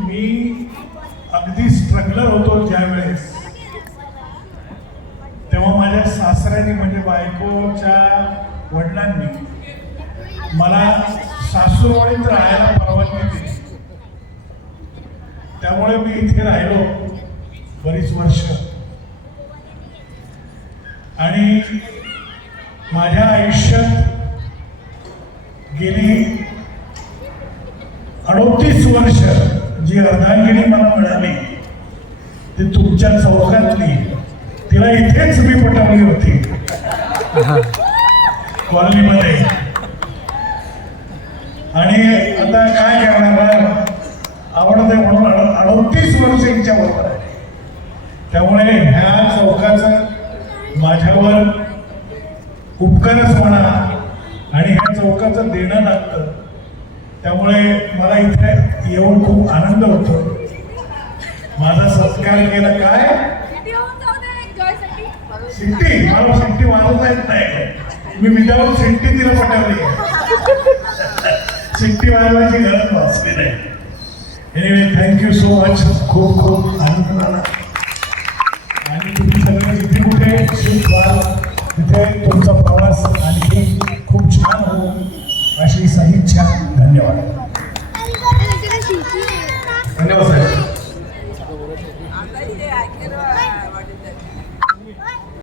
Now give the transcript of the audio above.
मी अगदी स्ट्रगलर होतो ज्यावेळेस, तेव्हा माझ्या सासऱ्याने म्हणजे बायकोच्या वडिलांनी मला सासूरवाडीत राहायला परवानगी दिली. त्यामुळे मी इथे राहिलो बरीच वर्ष आणि माझ्या आयुष्यात गेली 38 वर्ष जी अर्धांगिनी मला मिळाली ती तुमच्या चौकातली, तिला इथेच मी पटवली होती कॉलनीमध्ये. आणि आता काय करणार, आवडते म्हणून 38 वर्ष हिच्या बरोबर आहे. त्यामुळे ह्या चौकाचं माझ्यावर उपकारच म्हणा आणि ह्या चौकाचं देणं लागतं. त्यामुळे मला इथे येऊन खूप आनंद होतो. माझा सत्कार केला काय सिट्टी, मला सिट्टी वाजवता येत नाही. मी विदाऊट सिट्टी तिला पटवली, सिट्टी वाजवायची गरज भासली नाही. Anyway thank you so much. खूप खूप आनंद झाला. आणि तुम्ही सगळे जिथे कुठे शिफ्ट व्हाल तिथे तुमचा प्रवास आणखी खूप छान हो अशी सदिच्छा. धन्यवाद. धन्यवाद साहेब.